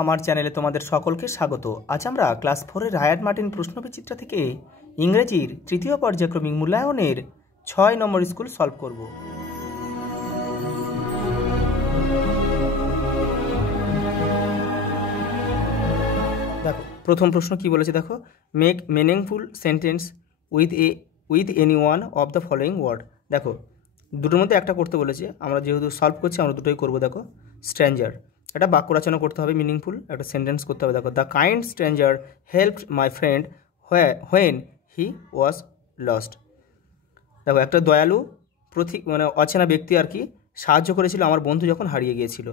আমার চ্যানেলে তোমাদের সকলকে স্বাগত। আজ আমরা ক্লাস 4-এর রায়ান মার্টিন প্রশ্নবিচিত্রা থেকে ইংরেজির তৃতীয় পর্যায়ক্রমিক মূল্যায়নের 6 নম্বর স্কুল সলভ করব। দেখো প্রথম প্রশ্ন কি বলেছে, দেখো make meaningful sentence with any one of the following word. দেখো দুটোর মধ্যে একটা করতে বলেছে, আমরা যেহেতু সলভ করছি আমরা দুটোই করব। দেখো স্ট্রেঞ্জার, একটা বাক্য রচনা করতে হবে, মিনিংফুল একটা সেন্টেন্স করতে হবে। দেখো the kind stranger helped my friend when he was lost. দেখো একটা দয়ালু মানে অচেনা ব্যক্তি আর কি সাহায্য করেছিল আমার বন্ধু যখন হারিয়ে গিয়েছিল।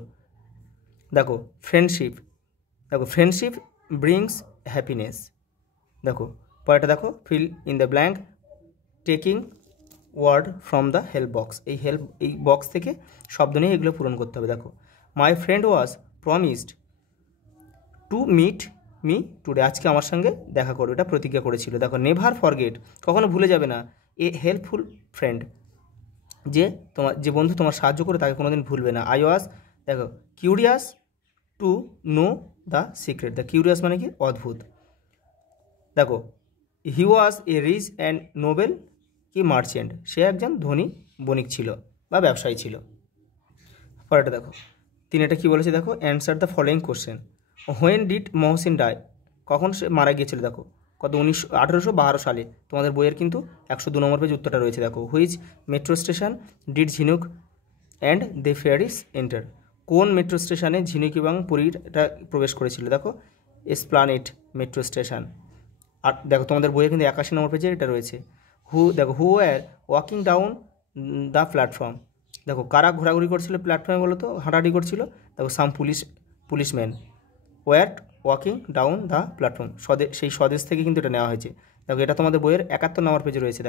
দেখো ফ্রেন্ডশিপ, দেখো ফ্রেন্ডশিপ ব্রিংস হ্যাপিনেস। দেখো পরেরটা দেখো fill in the blank taking word from the help box. এই বক্স থেকে শব্দ নিয়ে এগুলো পূরণ করতে হবে। দেখো my friend was promised to meet me today, আজকে আমার সঙ্গে দেখা করো, এটা প্রতিজ্ঞা করেছিল। দেখো নেভার ফরগেট, কখনো ভুলে যাবে না। এ হেল্পফুল ফ্রেন্ড, যে বন্ধু তোমার সাহায্য করে তাকে কোনোদিন ভুলবে না। আই ওয়াজ, দেখো curious to know the secret, the curious মানে কি অদ্ভুত। দেখো হি ওয়াজ এ রিচ অ্যান্ড নোবেল কি মার্চেন্ট, সে একজন ধনী বণিক ছিল বা ব্যবসায়ী ছিল। পরেরটা দেখো এটা কী বলেছে, দেখো answer the following question. When did Mohsin die, কখন সে মারা গিয়েছিল। দেখো 1812 সালে। তোমাদের বইয়ের কিন্তু 102 নম্বর পেজ উত্তরটা রয়েছে। দেখো হুইচ মেট্রো স্টেশন ডিড ঝিনুক অ্যান্ড দে ফেয়ারিস এন্টার, কোন মেট্রো স্টেশনে ঝিনুক এবং পুরীটা প্রবেশ করেছিল। দেখো এসপ্লানেড মেট্রো স্টেশন। আর দেখো তোমাদের বইয়ে কিন্তু 81 নম্বর পেজে এটা রয়েছে। Who were walking down the platform, দেখো কারা ঘোরাঘুরি করছিল প্ল্যাটফর্মে বলো তো, হাঁটাহাঁটি করছিল। দেখো some policeman were walking down the platform, সেই স্বদেশ থেকে কিন্তু এটা নেওয়া হয়েছে। দেখো এটা তোমাদের বইয়ের 71 নম্বর পেজে রয়েছে।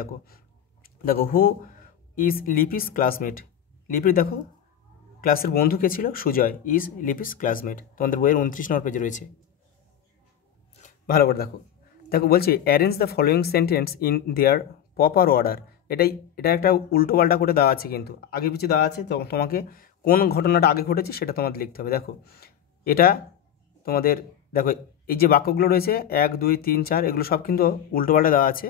দেখো হু ইজ লিপিস ক্লাসমেট, লিপির দেখো ক্লাসের বন্ধু কে ছিল, সুজয় ইজ লিপিস ক্লাসমেট, তোমাদের বইয়ের 29 নম্বর পেজে রয়েছে। ভালো করে দেখো বলছি arrange the following sentence in their proper order. এটা একটা উল্টোপাল্টা করে দেওয়া আছে, কিন্তু আগে পিছিয়ে দেওয়া আছে, তো তোমাকে কোন ঘটনাটা আগে ঘটেছে সেটা তোমাদের লিখতে হবে। দেখো এটা তোমাদের দেখো এই যে বাক্যগুলো রয়েছে 1, 2, 3, 4 এগুলো সব কিন্তু উল্টোপাল্টা দেওয়া আছে।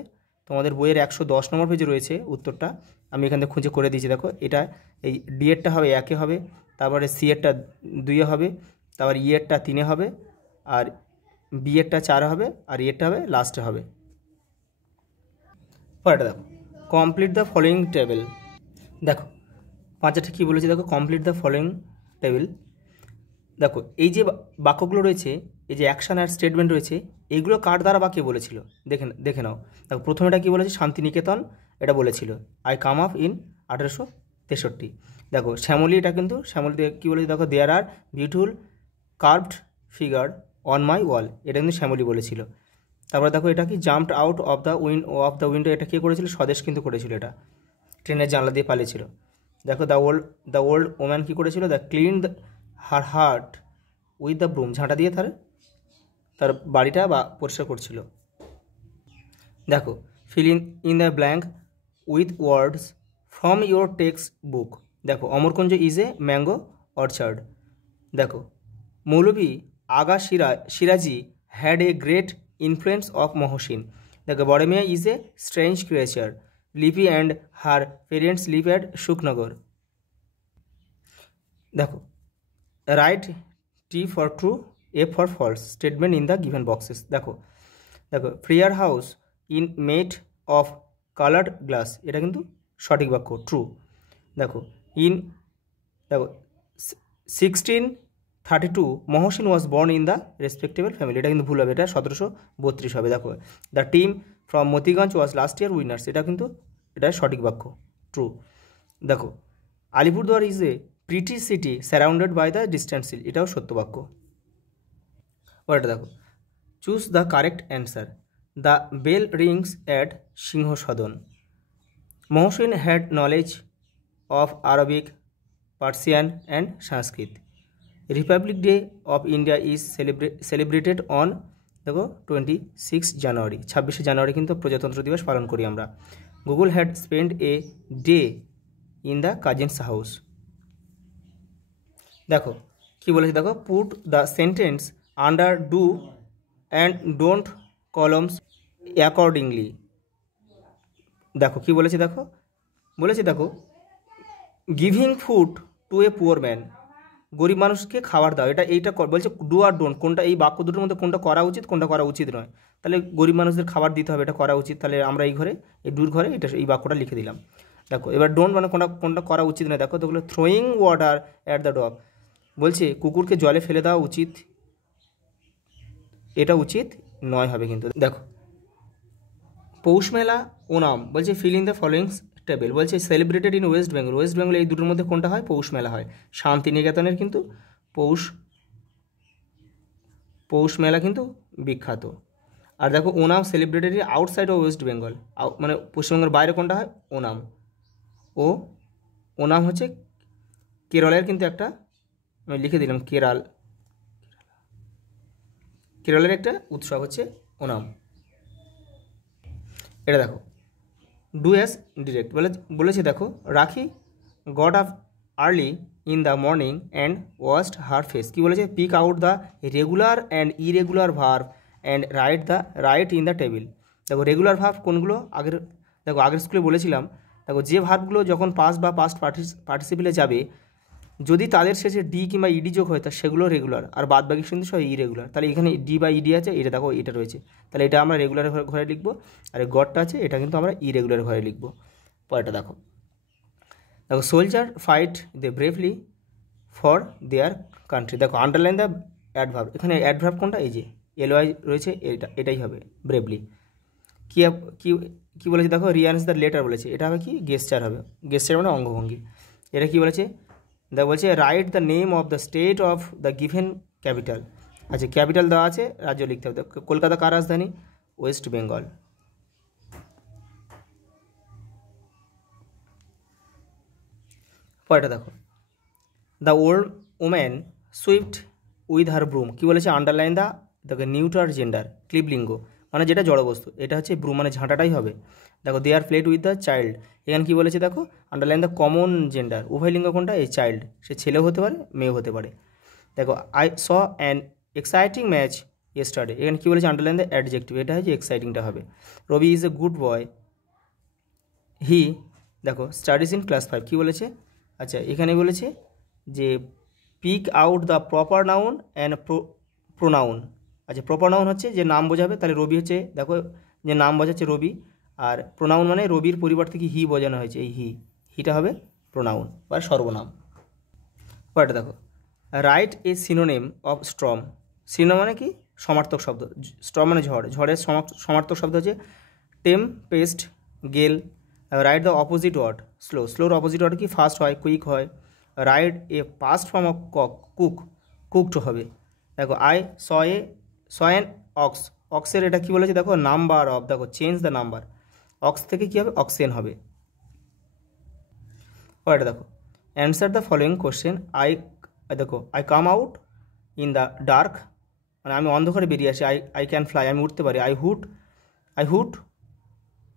তোমাদের বইয়ের 110 নম্বর পেজে রয়েছে উত্তরটা, আমি এখান থেকে খুঁজে করে দিয়েছি। দেখো এটা এই ডি এরটা হবে 1-এ হবে, তারপরে সি এরটা 2-এ হবে, তারপর ই এরটা 3-এ হবে, আর বি এরটা 4 হবে, আর এরটা হবে লাস্টে হবে। পরেরটা দেখো কমপ্লিট দ্য ফলোয়িং টেবিল। দেখো 5টা কী বলেছে, দেখো কমপ্লিট দ্য ফলোয়িং টেবিল। দেখো এই যে বাক্যগুলো রয়েছে, এই যে অ্যাকশন আর স্টেটমেন্ট রয়েছে, এইগুলো কার দ্বারা বা কে বলেছিল দেখে নাও। দেখো প্রথমেটা কী বলেছে, শান্তিনিকেতন এটা বলেছিল, আই কাম আপ ইন 1863। দেখো শ্যামলী, এটা কিন্তু শ্যামলী কী বলেছে, দেখো there are beautiful curved figure on my wall, এটা কিন্তু শ্যামলী বলেছিল। তারপরে দেখো এটা কি jumped out of the window, এটা কে করেছিল, স্বদেশ কিন্তু করেছিল, এটা ট্রেনের জানলা দিয়ে পালিয়েছিল। দেখো দ্য ওল্ড ওম্যান কী করেছিল, the clean her heart with the broom, ঝাঁটা দিয়ে তার বাড়িটা বা পরিষ্কার করছিল। দেখো fill in the blank with words from your textbook. দেখো Amarkunja is a mango orchard. দেখো Maulvi Aga Siraji had a great influence of Mohsin. দেখো Boro Mia is a strange creature, Lipi and her parents live at Sukhnagar. দেখো write T for true, F for false statement in the given boxes. দেখো prayer house in made of coloured glass, এটা কিন্তু সঠিক বাক্য, true. দেখো 1632 Mohsin was born in the respectable family, এটা কিন্তু ভুল হবে, এটা 1732 হবে। দেখো the team from Motiganj was last year winners, এটা সঠিক বাক্য, ট্রু। দেখো Alipurduar is a pretty city surrounded by the distance hill, এটাও সত্য বাক্য। ওটা দেখো choose the correct answer. The bell rings at Singha Sadan. Mohsin had knowledge of Arabic, Persian and Sanskrit. Republic day of India is celebrated on, দেখো 26 জানুয়ারি, 26শে জানুয়ারি কিন্তু প্রজাতন্ত্র দিবস পালন করি আমরা। Google had spend a day in the cousins house. দেখো কী বলেছে দেখো, put the sentence under do and don't columns accordingly. দেখো কী বলেছে দেখো, বলেছে দেখো giving food to a poor man, গরিব মানুষকে খাবার দাও, এইটা বলছে ডু আর ডোন্ট, কোনটা এই বাক্য দুটোর মধ্যে কোনটা করা উচিত কোনটা করা উচিত নয়। তাহলে গরিব মানুষদের খাবার দিতে হবে, এটা করা উচিত। তাহলে আমরা এই ঘরে, এই ডুর ঘরে এই বাক্যটা লিখে দিলাম। দেখো এবার ডোন্ট মানে কোনটা করা উচিত নয়। দেখো তোগুলো throwing water at the dog, বলছে কুকুরকে জলে ফেলে দেওয়া উচিত, এটা উচিত নয় হবে কিন্তু। দেখো পৌষ মেলা, ওনাম, বলছে fill in the followings table, বলছে celebrated in West Bengal. West Bengal এই দুটোর মধ্যে কোনটা হয়, পৌষ মেলা হয়। শান্তিনিকেতনের কিন্তু পৌষ মেলা কিন্তু বিখ্যাত। আর দেখো Onam celebrated in outside of West Bengal, মানে পশ্চিমবঙ্গের বাইরে কোনটা হয়, ওনাম। ওনাম হচ্ছে কেরলের কিন্তু একটা, আমি লিখে দিলাম কেরলের একটা উৎসব হচ্ছে ওনাম। এটা দেখো ডু অ্যাজ ডিরেক্ট, বলেছে দেখো Rakhi got up early in the morning and washed her face. কী বলেছে, pick out the regular and irregular verb and write in the table. দেখো রেগুলার ভার্ব কোনগুলো, আগের স্কুলে বলেছিলাম, দেখো যে ভার্বগুলো যখন পাস্ট বা পাস্ট পার্টিসিপেলে যাবে, যদি তাদের শেষে ডি কিংবা ইডি যোগ হয় তা সেগুলো রেগুলার, আর বাদ বাকি কিন্তু সব ইরেগুলার। তাহলে এখানে ডি বা ইডি আছে, এটা দেখো এটা রয়েছে, তাহলে এটা আমরা রেগুলার ঘরে লিখবো। আর এই গডটা আছে, এটা কিন্তু আমরা ইরেগুলার ঘরে লিখবো। পরেরটা দেখো soldier fight they bravely for their country. দেখো আন্ডারলাইন দ্য অ্যাডভার্ব, এখানে অ্যাডভার্ব কোনটা, এই যে এলওয়াই রয়েছে, এটাই হবে ব্রেভলি। কি কি বলেছে দেখো, রিয়ান্স দ্য লেটার বলেছে, এটা হবে কি, গেস্টার হবে। গেস্টার মানে অঙ্গভঙ্গি। এটা কি বলেছে, বলছে write the name of the state of the given capital. আচ্ছা ক্যাপিটাল দেওয়া আছে, রাজ্য লিখতে হবে। কলকাতা কার রাজধানী, ওয়েস্ট বেঙ্গল। পরেরটা দেখো the old woman swift with her broom. কী বলেছে, আন্ডারলাইন দেখো নিউটার জেন্ডার, ক্লিবলিঙ্গ মানে যেটা জড়বস্তু, এটা হচ্ছে ব্রুম মানে ঝাঁটাটাই হবে। দেখো দে আর প্লেড উইথ দ্য চাইল্ড, এখানে কী বলেছে দেখো আন্ডারলাইন দ্য কমন জেন্ডার, উভয় লিঙ্গ কোনটা, এই চাইল্ড, সে ছেলেও হতে পারে মেয়েও হতে পারে। দেখো I saw an exciting match yesterday, এখানে কী বলেছে আন্ডারলাইন দ্য অ্যাডজেক্টিভ, এটা হচ্ছে এক্সাইটিংটা হবে। রবি ইজ এ গুড বয়, হি দেখো স্টাডিজ ইন ক্লাস 5। কী বলেছে, আচ্ছা এখানে বলেছে যে pick out the proper noun and pronoun. আচ্ছা প্রপার নাউন হচ্ছে যে নাম বোঝাবে, তাহলে রবি হচ্ছে দেখো যে নাম বোঝাচ্ছে রবি, আর প্রোনাউন মানে রবির পরিবর্তে কি হি বোঝানো হয়েছে, এই হিটা হবে প্রোনাউন বা সর্বনাম। পরেরটা দেখো write a synonym of storm. Synonym মানে কি, সমার্থক শব্দ। স্ট্রম মানে ঝড়, ঝড়ের সমার্থক শব্দ হচ্ছে টেম্পেস্ট, গেল। Write the opposite word slow, স্লোর অপোজিট ওয়ার্ড কি, ফাস্ট হয়, কুইক হয়। Write a past form of cooked হবে। দেখো আই স অ্যান অক্স, অক্সের এটা কি বলেছে দেখো নাম্বার অফ, দেখো চেঞ্জ দ্য নাম্বার, অক্স থেকে কী হবে, অক্সেন হবে। পরেরটা দেখো অ্যান্সার দ্য ফলোয়িং কোশ্চেন। দেখো I come out in the dark, মানে আমি অন্ধকারে বেরিয়ে আসি। আই ক্যান ফ্লাই, আমি উঠতে পারি। আই হুট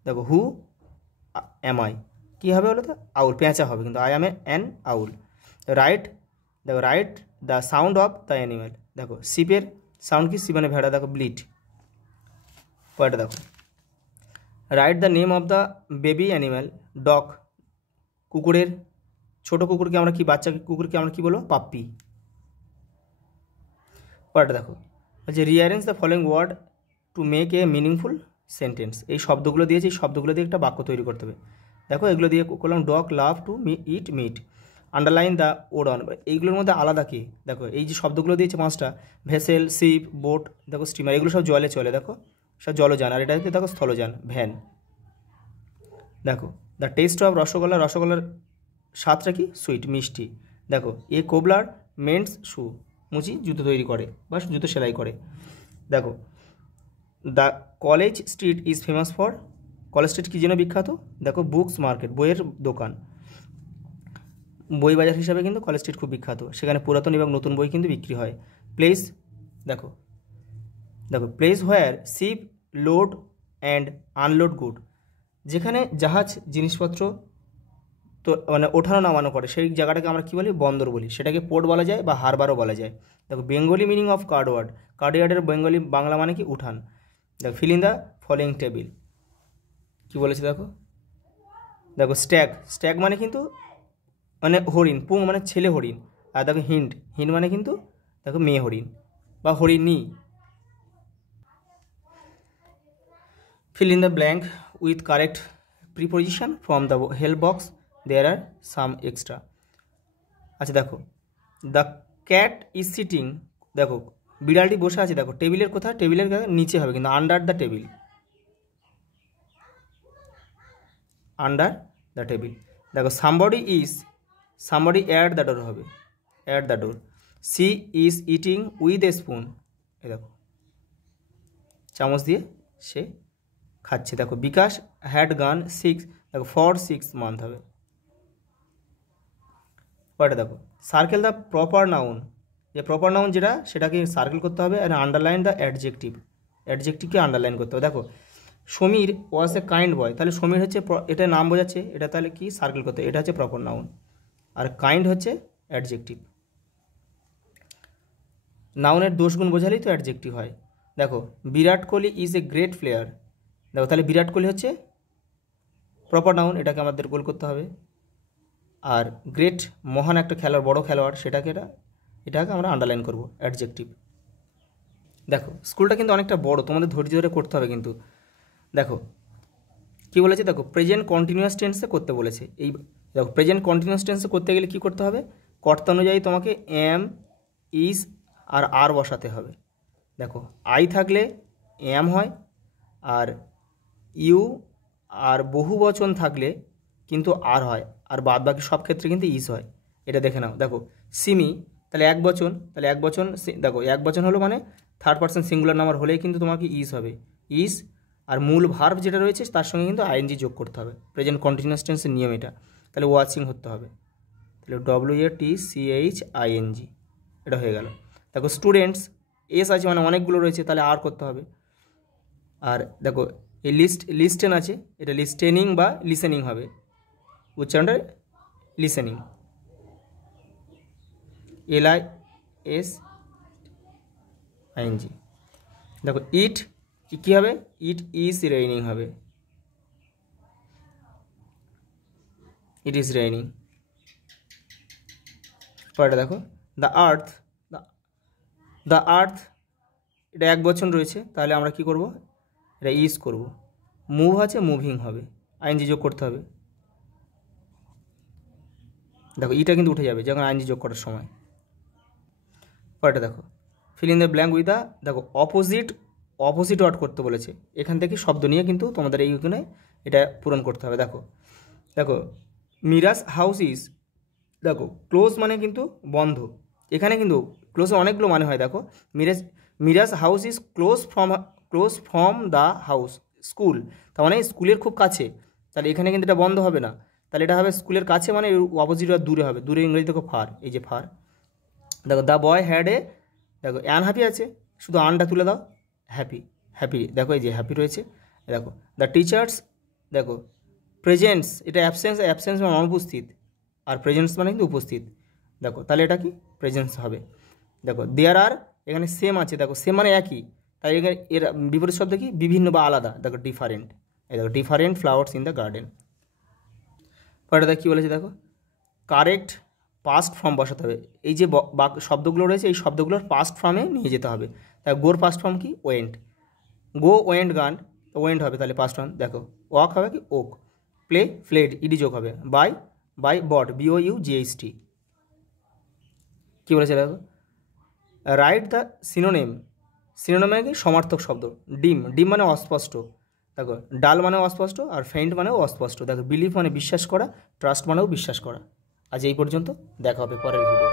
দেখো হু অ্যাম আই, কী হবে বলো তো, আউল, পেঁচা হবে কিন্তু, আই অ্যাম অ্যান আউল। দেখো write the sound of the animal, দেখো শিপের সাউন্ড কি, শিপ মানে ভেড়া, দেখো ব্লিড। পরেরটা দেখো write the name of the baby animal dog, কুকুরের ছোট কুকুরকে আমরা কি, বাচ্চা কুকুরকে আমরা কি বলবো, পাপ্পি। পরেরটা দেখো বলছে rearrange the following word to make a meaningful sentence. এই শব্দগুলো দিয়েছে, এই শব্দগুলো দিয়ে একটা বাক্য তৈরি করতে হবে। দেখো এগুলো দিয়ে করলাম, dog love to eat meat, underline the odd one. এইগুলোর মধ্যে আলাদা কি, দেখো এই যে শব্দগুলো দিয়েছে পাঁচটা, ভেসেল, শিপ, বোট, দেখো স্টিমার, এগুলো সব জলে চলে, দেখো সব জলযান। আর এটা হচ্ছে দেখো স্থলযান, ভ্যান। দেখো দ্য টেস্ট অফ রসগোল্লা, রসগোল্লার স্বাদটা কি, সুইট, মিষ্টি। দেখো এ কোবলার মেন্টস শু, মুচি জুতো তৈরি করে বা জুতো সেলাই করে। দেখো the college street is famous for, college street কী জন্য বিখ্যাত, দেখো বুকস মার্কেট, বইয়ের দোকান, বই বাজার হিসাবে কিন্তু কলেজ স্ট্রিট খুব বিখ্যাত, সেখানে পুরাতন এবং নতুন বই কিন্তু বিক্রি হয়। প্লেস দেখো place where ship load and unload good, যেখানে জাহাজ জিনিসপত্র তো মানে ওঠানো নামানো করে, সেই জায়গাটাকে আমরা কী বলি, বন্দর বলি। সেটাকে পোর্ট বলা যায় বা হারবারও বলা যায়। দেখো বেঙ্গলি মিনিং অফ কার্ডওয়ার্ড, কার্ডওয়ার্ডের বেঙ্গলি বাংলা মানে কি, উঠান। দেখো fill in the following table, কী বলেছে দেখো। দেখো স্ট্যাগ, স্ট্যাগ মানে কিন্তু মানে হরিণ, পুং মানে ছেলে হরিণ। আর দেখো হিন্ড, হিন্ড মানে কিন্তু দেখো মেয়ে হরিণ বা হরিণী। fill in the blank with correct preposition from the help box, there are some extra। আচ্ছা দেখো দ্য ক্যাট ইজ সিটিং, দেখো বিড়ালটি বসে আছে, দেখো টেবিলের কোথায়, টেবিলের নিচে হবে কিন্তু, under the table, under the table. দেখো somebody is, somebody at the door হবে, at the door. She is eating with a spoon, a দেখো চামচ দিয়ে সে খাচ্ছে। দেখো বিকাশ হ্যাড গান 6, দেখো ফর 6 মান্থ হবে। পরে দেখো সার্কেল দ্য প্রপার নাউন, যে প্রপার নাউন যেটা সেটাকে সার্কেল করতে হবে, আর আন্ডারলাইন দ্য অ্যাডজেক্টিভ, অ্যাডজেক্টিভকে আন্ডারলাইন করতে হবে। দেখো সমীর ওয়াজ এ কাইন্ড বয়, তাহলে সমীর হচ্ছে এটা নাম বোঝাচ্ছে, এটা তাহলে কি সার্কেল করতে হবে, এটা হচ্ছে প্রপার নাউন, আর কাইন্ড হচ্ছে অ্যাডজেক্টিভ। নাউনের দোষগুণ বোঝালেই তো অ্যাডজেক্টিভ হয়। দেখো Virat Kohli is a great player, দেখো তাহলে বিরাট কোহলি হচ্ছে প্রপার নাউন, এটাকে আমাদের গোল করতে হবে। আর গ্রেট মহান একটা খেলোয়াড়, বড় খেলোয়াড়, এটাকে আমরা আন্ডারলাইন করব, অ্যাডজেক্টিভ। দেখো স্কুলটা কিন্তু অনেকটা বড়, তোমাদের ধৈর্য ধরে করতে হবে কিন্তু। দেখো কি বলেছে, দেখো প্রেজেন্ট কন্টিনিউয়াস টেন্সে করতে বলেছে। এই দেখো প্রেজেন্ট কন্টিনিউয়াস টেন্সে করতে গেলে কী করতে হবে, কর্তা অনুযায়ী তোমাকে এম, ইজ আর আর বসাতে হবে। দেখো আই থাকলে এম হয়, আর ইউ আর বহু বচন থাকলে কিন্তু আর হয়, আর বাদ বাকি সব ক্ষেত্রে কিন্তু ইজ হয়। এটা দেখে নাও। দেখো সিমি, তাহলে এক বচন, তাহলে এক বচন, দেখো এক বচন হলো মানে থার্ড পারসন সিঙ্গুলার নাম্বার হলেই কিন্তু তোমাকে ইজ হবে, ইজ। আর মূল ভার্ব যেটা রয়েছে তার সঙ্গে কিন্তু আইএনজি যোগ করতে হবে, প্রেজেন্ট কন্টিনিউয়াস টেন্সের নিয়ম এটা। তাহলে ওয়াচিং হতে হবে, তাহলে WATCHING, এটা হয়ে গেল। দেখো স্টুডেন্টস, এস আছে মানে অনেকগুলো রয়েছে, তাহলে আর করতে হবে। আর দেখো এই লিস্টেন আছে, এটা লিস্টেনিং বা লিসেনিং হবে, উচ্চারণটা লিসেনিং, LISING। দেখো ইট কী হবে, ইট ইজ রেইনিং হবে, ইট ইজ রেইনিং। পরেটা দেখো দ্য আর্থ, দ্য আর্থ, এটা এক বচন রয়েছে, তাহলে আমরা কি করব, এটা ইজ করব। মুভ আছে, মুভিং হবে, আইএনজি যোগ করতে হবে। দেখো ইটা কিন্তু উঠে যাবে যখন আইএনজি যোগ করার সময়। পরেটা দেখো fill in the blank with the, দেখো অপোজিট ওয়ার্ড করতে বলেছে, এখান থেকে শব্দ নিয়ে কিন্তু তোমাদের এইখানে এটা পূরণ করতে হবে। দেখো দেখো মিরাস হাউস ইজ, দেখো ক্লোজ মানে কিন্তু বন্ধ, এখানে কিন্তু ক্লোজে অনেকগুলো মানে হয়। দেখো Mira's house is close from the house school, তার মানে স্কুলের খুব কাছে, তাহলে এখানে কিন্তু এটা বন্ধ হবে না, তাহলে এটা হবে স্কুলের কাছে মানে অপোজিট আর দূরে হবে, দূরে ইংরেজি দেখো ফার, এই যে ফার। দেখো দ্য বয় হ্যাড এ, দেখো আনহ্যাপি আছে, শুধু আনটা তুলে দাও, হ্যাপি, হ্যাপি, দেখো এই যে হ্যাপি রয়েছে। দেখো দ্য টিচার্স, দেখো প্রেজেন্টস, এটা অ্যাবসেন্স মানে অনুপস্থিত, আর প্রেজেন্টস মানে কিন্তু উপস্থিত। দেখো তাহলে এটা কি প্রেজেন্স হবে। দেখো দেয়ার আর, এখানে সেম আছে, দেখো সেম মানে একই, তাই এখানে এর বিপরীত শব্দ কি, বিভিন্ন বা আলাদা। দেখো ডিফারেন্ট, এই দেখো different flowers in the garden. পরে দেখো কী বলেছে, দেখো কারেক্ট পাস্ট ফর্ম বসাতে হবে, এই যে শব্দগুলো রয়েছে এই শব্দগুলোর পাস্ট ফর্মে নিয়ে যেতে হবে। তাই গোর পাস্ট ফর্ম কি, ওয়েন্ট, গো ওয়েন্ট গান, ওয়েন্ট হবে তাহলে পাস্ট ফর্ম। দেখো ওয়াক হবে কি, ওক, প্লে প্লেড, ইডি যোগ হবে, বাই বট, BOUGHT। কী বলেছে দেখো রাইট দ্য সিনোনেম, সিনোনেম মানে কি সমার্থক শব্দ, ডিম মানে অস্পষ্ট, দেখো ডাল মানেও অস্পষ্ট, আর ফেইন্ট মানেও অস্পষ্ট। দেখো বিলিভ মানে বিশ্বাস করা, ট্রাস্ট মানেও বিশ্বাস করা। আজ এই পর্যন্ত, দেখা হবে পরের ভিডিও।